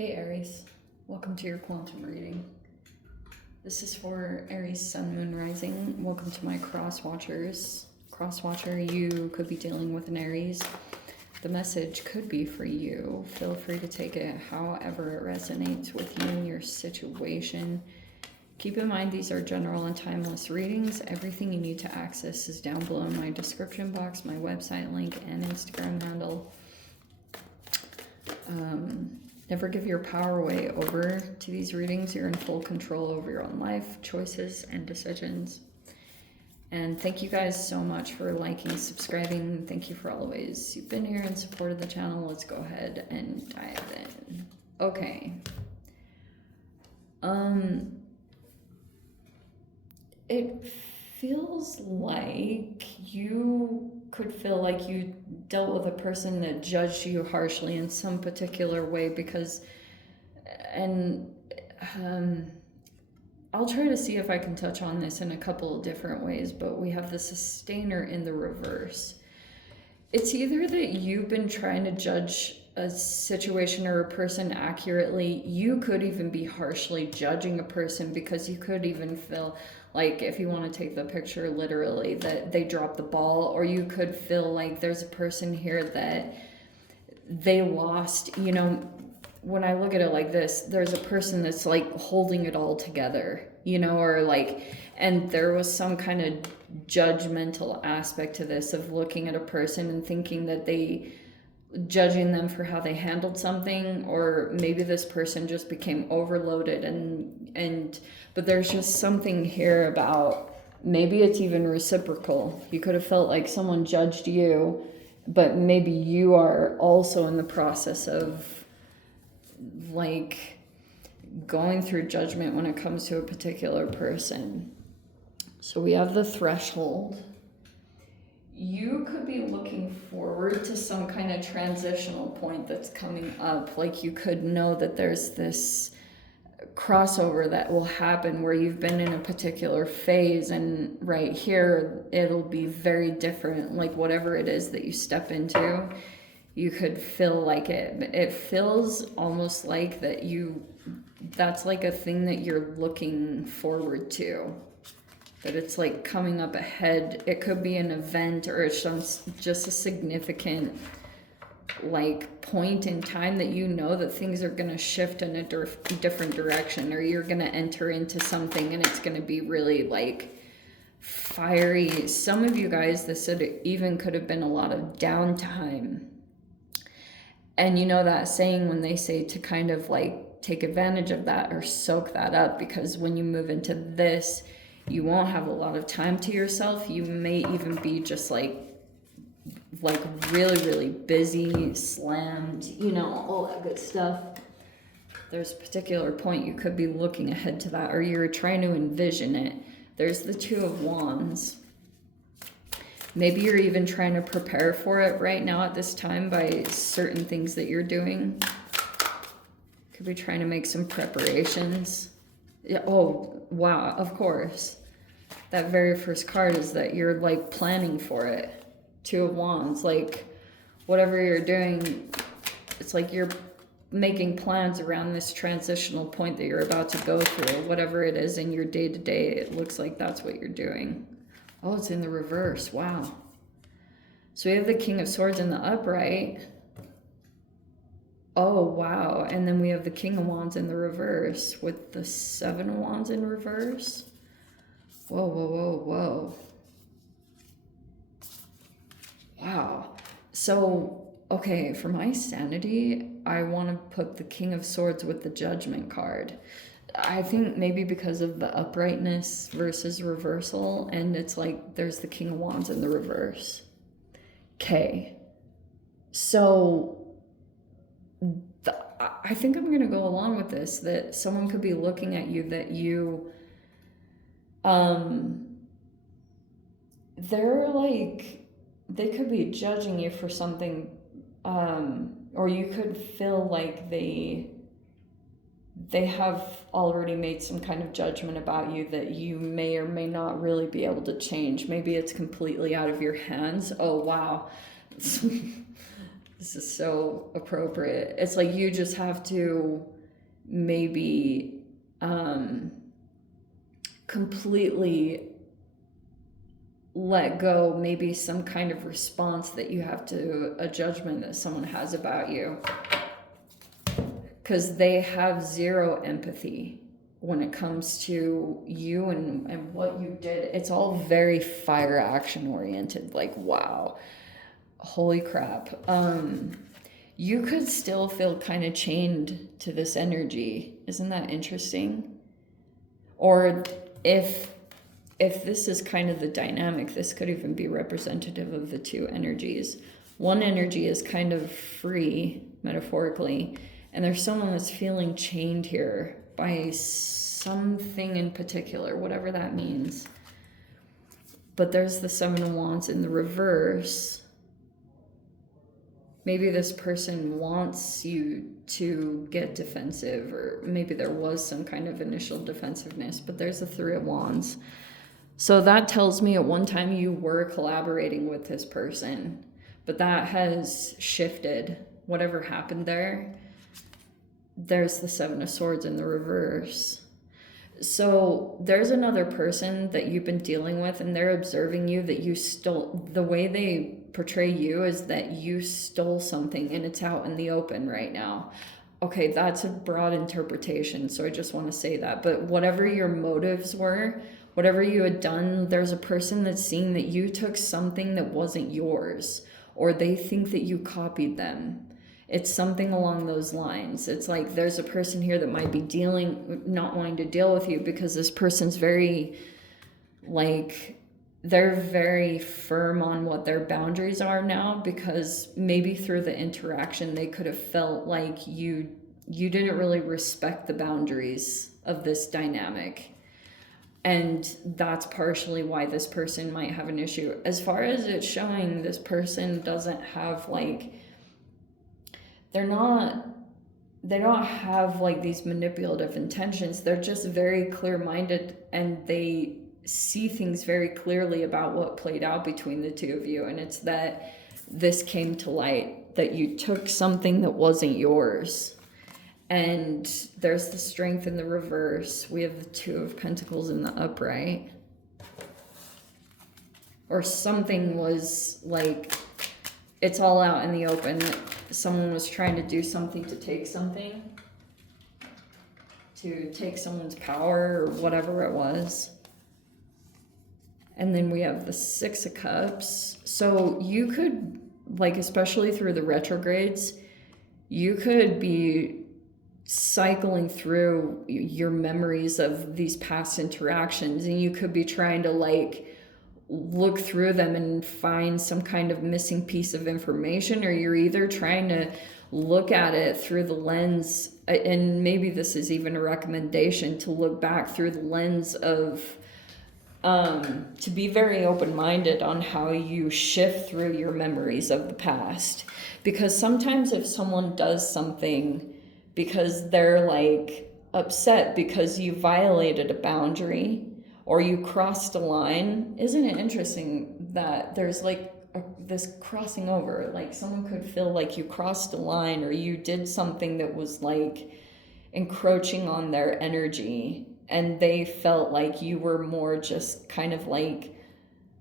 Hey Aries, welcome to your quantum reading. This is for Aries Sun, Moon, Rising. Welcome to my cross watchers. Cross watcher, you could be dealing with an Aries. The message could be for you. Feel free to take it however it resonates with you and your situation. Keep in mind these are general and timeless readings. Everything you need to access is down below in my description box, my website link, and Instagram handle. Never give your power away over to these readings. You're in full control over your own life, choices, and decisions. And thank you guys so much for liking, subscribing. Thank you for all the ways you've been here and supported the channel. Let's go ahead and dive in. Okay. It feels like you could feel like you dealt with a person that judged you harshly in some particular way because, I'll try to see if I can touch on this in a couple of different ways, but we have the sustainer in the reverse. It's either that you've been trying to judge a situation or a person accurately. You could even be harshly judging a person because you could even feel like, if you want to take the picture literally, that they dropped the ball, or you could feel like there's a person here that they lost. You know, when I look at it like this, there's a person that's like holding it all together, you know, or like, and there was some kind of judgmental aspect to this of looking at a person and thinking that judging them for how they handled something, or maybe this person just became overloaded but there's just something here about, maybe it's even reciprocal. You could have felt like someone judged you, but maybe you are also in the process of like going through judgment when it comes to a particular person. So we have the threshold. You could be looking forward to some kind of transitional point that's coming up. Like you could know that there's this crossover that will happen where you've been in a particular phase, and right here it'll be very different. Like whatever it is that you step into, you could feel like it feels almost like that's like a thing that you're looking forward to, that it's like coming up ahead. It could be an event, or it's just a significant like point in time that you know that things are going to shift in a different direction, or you're going to enter into something and it's going to be really like fiery. Some of you guys, this even could have been a lot of downtime. And you know that saying when they say to kind of like take advantage of that or soak that up, because when you move into this, you won't have a lot of time to yourself. You may even be just like really, really busy, slammed, you know, all that good stuff. There's a particular point you could be looking ahead to that, or you're trying to envision it. There's the Two of Wands. Maybe you're even trying to prepare for it right now at this time by certain things that you're doing. Could be trying to make some preparations. Yeah, oh, wow, of course. That very first card is that you're like planning for it. Two of Wands, like whatever you're doing, it's like you're making plans around this transitional point that you're about to go through. Whatever it is in your day-to-day, it looks like that's what you're doing. Oh, it's in the reverse. Wow. So we have the King of Swords in the upright. Oh, wow. And then we have the King of Wands in the reverse with the Seven of Wands in reverse. Whoa, whoa, whoa, whoa. Wow. So, okay, for my sanity, I want to put the King of Swords with the Judgment card. I think maybe because of the uprightness versus reversal, and it's like there's the King of Wands in the reverse. Okay. So, I think I'm going to go along with this, that someone could be looking at you that you, they're like, they could be judging you for something, or you could feel like they have already made some kind of judgment about you that you may or may not really be able to change. Maybe it's completely out of your hands. Oh, wow. This is so appropriate. It's like you just have to maybe completely let go, maybe some kind of response that you have to a judgment that someone has about you, because they have zero empathy when it comes to you and what you did. It's all very fire action oriented, like, wow, holy crap. You could still feel kind of chained to this energy. Isn't that interesting? Or if this is kind of the dynamic, this could even be representative of the two energies. One energy is kind of free, metaphorically, and there's someone that's feeling chained here by something in particular, whatever that means. But there's the Seven of Wands in the reverse. Maybe this person wants you to get defensive, or maybe there was some kind of initial defensiveness, but there's the Three of Wands. So that tells me at one time you were collaborating with this person, but that has shifted. Whatever happened there, there's the Seven of Swords in the reverse. So there's another person that you've been dealing with, and they're observing you, that you stole. The way they portray you is that you stole something and it's out in the open right now. Okay, that's a broad interpretation, so I just want to say that. But whatever your motives were, whatever you had done, there's a person that's seeing that you took something that wasn't yours, or they think that you copied them. It's something along those lines. It's like there's a person here that might be not wanting to deal with you because this person's very, like, they're very firm on what their boundaries are now, because maybe through the interaction they could have felt like you didn't really respect the boundaries of this dynamic. And that's partially why this person might have an issue. As far as it's showing, this person doesn't have, like, they don't have like these manipulative intentions. They're just very clear-minded, and they see things very clearly about what played out between the two of you. And it's that this came to light, that you took something that wasn't yours. And there's the Strength in the reverse. We have the Two of Pentacles in the upright. Or something was like, it's all out in the open. Someone was trying to do something to take something, to take someone's power, or whatever it was. And then we have the Six of Cups. So you could, like, especially through the retrogrades, you could be cycling through your memories of these past interactions, and you could be trying to, like, look through them and find some kind of missing piece of information, or you're either trying to look at it through the lens, and maybe this is even a recommendation, to look back through the lens of to be very open-minded on how you shift through your memories of the past. Because sometimes if someone does something because they're, like, upset because you violated a boundary or you crossed a line, isn't it interesting that there's, like, this crossing over? Like, someone could feel like you crossed a line, or you did something that was, like, encroaching on their energy, and they felt like you were more just kind of, like,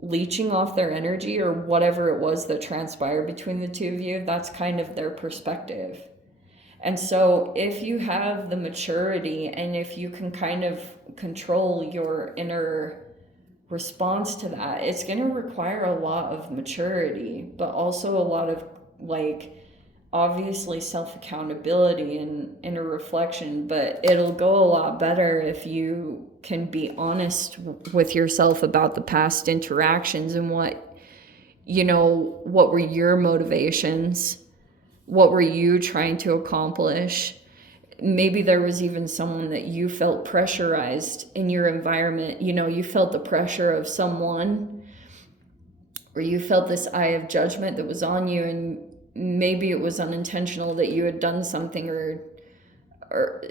leeching off their energy, or whatever it was that transpired between the two of you. That's kind of their perspective. And so if you have the maturity, and if you can kind of control your inner response to that, it's going to require a lot of maturity, but also a lot of, like, obviously self-accountability and inner reflection. But it'll go a lot better if you can be honest with yourself about the past interactions and what were your motivations. What were you trying to accomplish? Maybe there was even someone that you felt pressurized in your environment. You felt the pressure of someone, or you felt this eye of judgment that was on you, and maybe it was unintentional that you had done something, or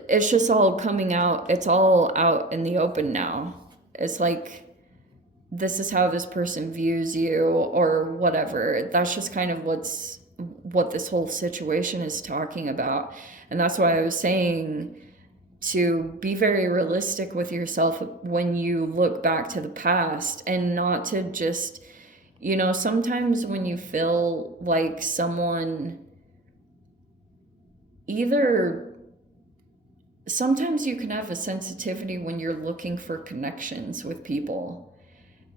it's just all coming out. It's all out in the open now. It's like, this is how this person views you, or whatever. That's just kind of what's what this whole situation is talking about. And that's why I was saying to be very realistic with yourself when you look back to the past, and not to just, you know, sometimes when you feel like someone either, sometimes you can have a sensitivity when you're looking for connections with people.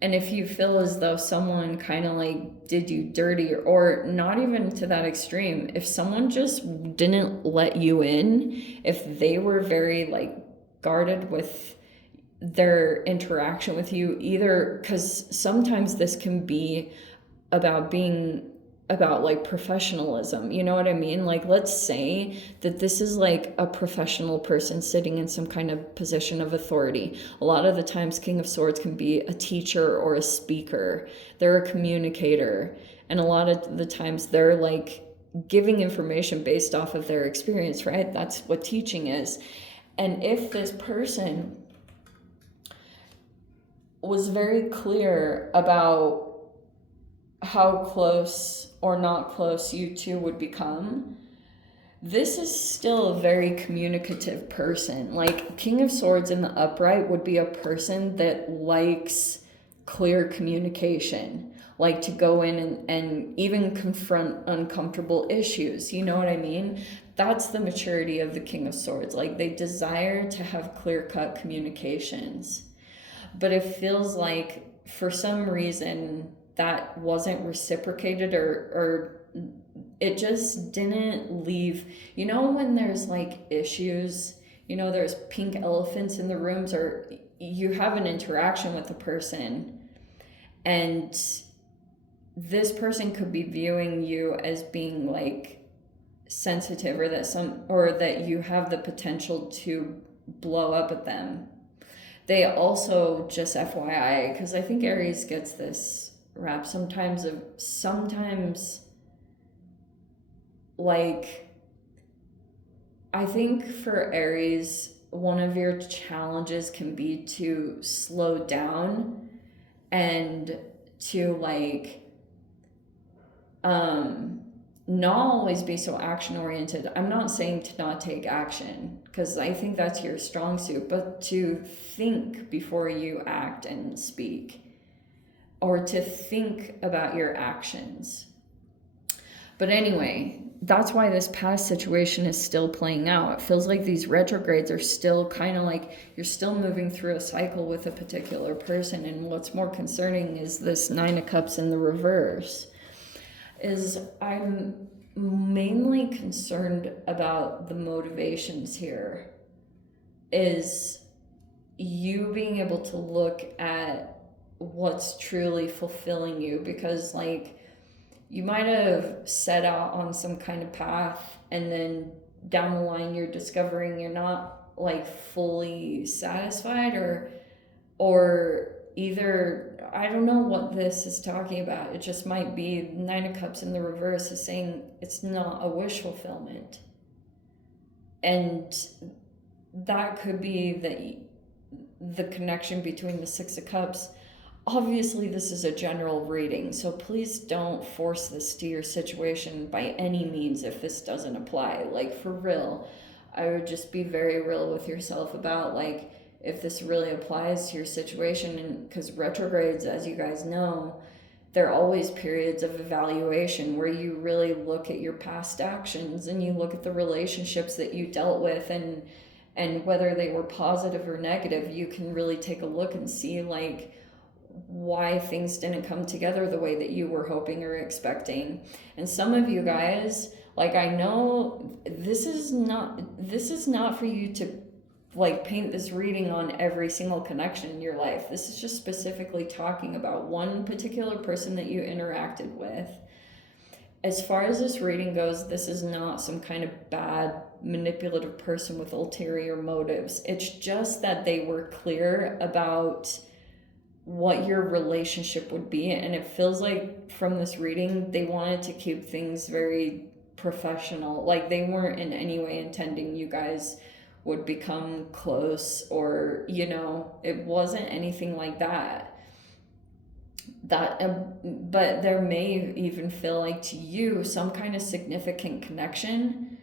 And if you feel as though someone kind of like did you dirty, or not even to that extreme, if someone just didn't let you in, if they were very like guarded with their interaction with you, either because sometimes this can be about like professionalism, you know what I mean? Like, let's say that this is like a professional person sitting in some kind of position of authority. A lot of the times King of Swords can be a teacher or a speaker. They're a communicator, and a lot of the times they're like giving information based off of their experience, right? That's what teaching is. And if this person was very clear about how close or not close you two would become, this is still a very communicative person. Like, King of Swords in the upright would be a person that likes clear communication, like to go in and even confront uncomfortable issues, you know what I mean? That's the maturity of the King of Swords. Like, they desire to have clear-cut communications. But it feels like for some reason that wasn't reciprocated, or it just didn't leave. You know, when there's like issues, you know, there's pink elephants in the rooms, or you have an interaction with a person and this person could be viewing you as being like sensitive, or that you have the potential to blow up at them. They also, just FYI, because I think Aries gets this rap sometimes, like, I think for Aries, one of your challenges can be to slow down and to like not always be so action oriented. I'm not saying to not take action, because I think that's your strong suit, but to think before you act and speak, or to think about your actions. But anyway, that's why this past situation is still playing out. It feels like these retrogrades are still kind of like you're still moving through a cycle with a particular person. And what's more concerning is this Nine of Cups in the reverse. Is I'm mainly concerned about the motivations here. Is you being able to look at what's truly fulfilling you, because like you might have set out on some kind of path, and then down the line you're discovering you're not like fully satisfied, or either, I don't know what this is talking about. It just might be Nine of Cups in the reverse is saying it's not a wish fulfillment. And that could be the connection between the Six of Cups. Obviously, this is a general reading, so please don't force this to your situation by any means if this doesn't apply. Like, for real, I would just be very real with yourself about, like, if this really applies to your situation. And because retrogrades, as you guys know, they're always periods of evaluation where you really look at your past actions and you look at the relationships that you dealt with, and whether they were positive or negative, you can really take a look and see, like, why things didn't come together the way that you were hoping or expecting. And some of you guys, like, I know this is not for you to like paint this reading on every single connection in your life. This is just specifically talking about one particular person that you interacted with. As far as this reading goes, this is not some kind of bad manipulative person with ulterior motives. It's just that they were clear about what your relationship would be, and it feels like from this reading they wanted to keep things very professional. Like, they weren't in any way intending you guys would become close, or, you know, it wasn't anything like that. but there may even feel like to you some kind of significant connection.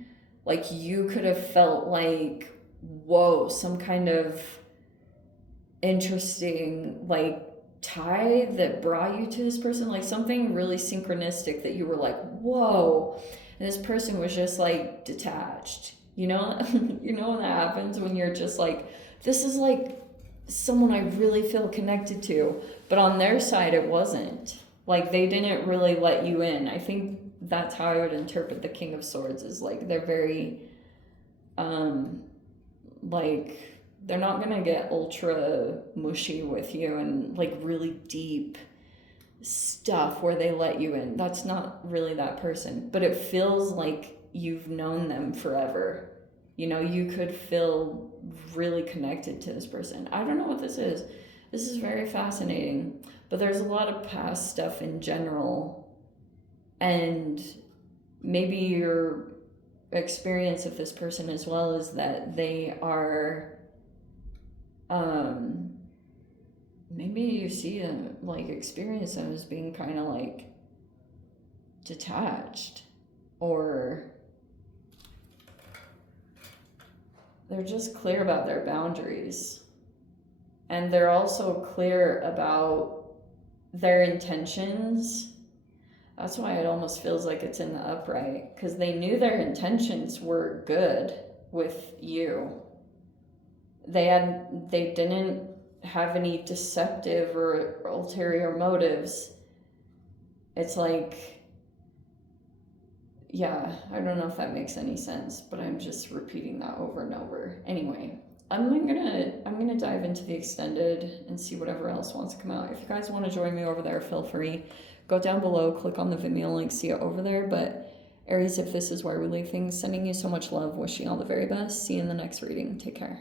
Like you could have felt like, whoa, some kind of interesting like tie that brought you to this person, like something really synchronistic that you were like, whoa. And this person was just like detached. You know, you know when that happens when you're just like, this is like someone I really feel connected to, but on their side it wasn't. Like they didn't really let you in. I think that's how I would interpret the King of Swords, is like they're very like they're not gonna get ultra mushy with you and like really deep stuff where they let you in. That's not really that person, but it feels like you've known them forever. You know, you could feel really connected to this person. I don't know what this is. This is very fascinating, but there's a lot of past stuff in general, and maybe your experience of this person as well is that they are maybe you see them, like experience them as being kind of like detached, or they're just clear about their boundaries, and they're also clear about their intentions. That's why it almost feels like it's in the upright, because they knew their intentions were good with you. They didn't have any deceptive or ulterior motives. It's like, yeah, I don't know if that makes any sense, but I'm just repeating that over and over. Anyway, I'm gonna dive into the extended and see whatever else wants to come out. If you guys want to join me over there, feel free. Go down below, click on the Vimeo link, see it over there. But Aries, if this is where we leave things, sending you so much love, wishing you all the very best. See you in the next reading. Take care.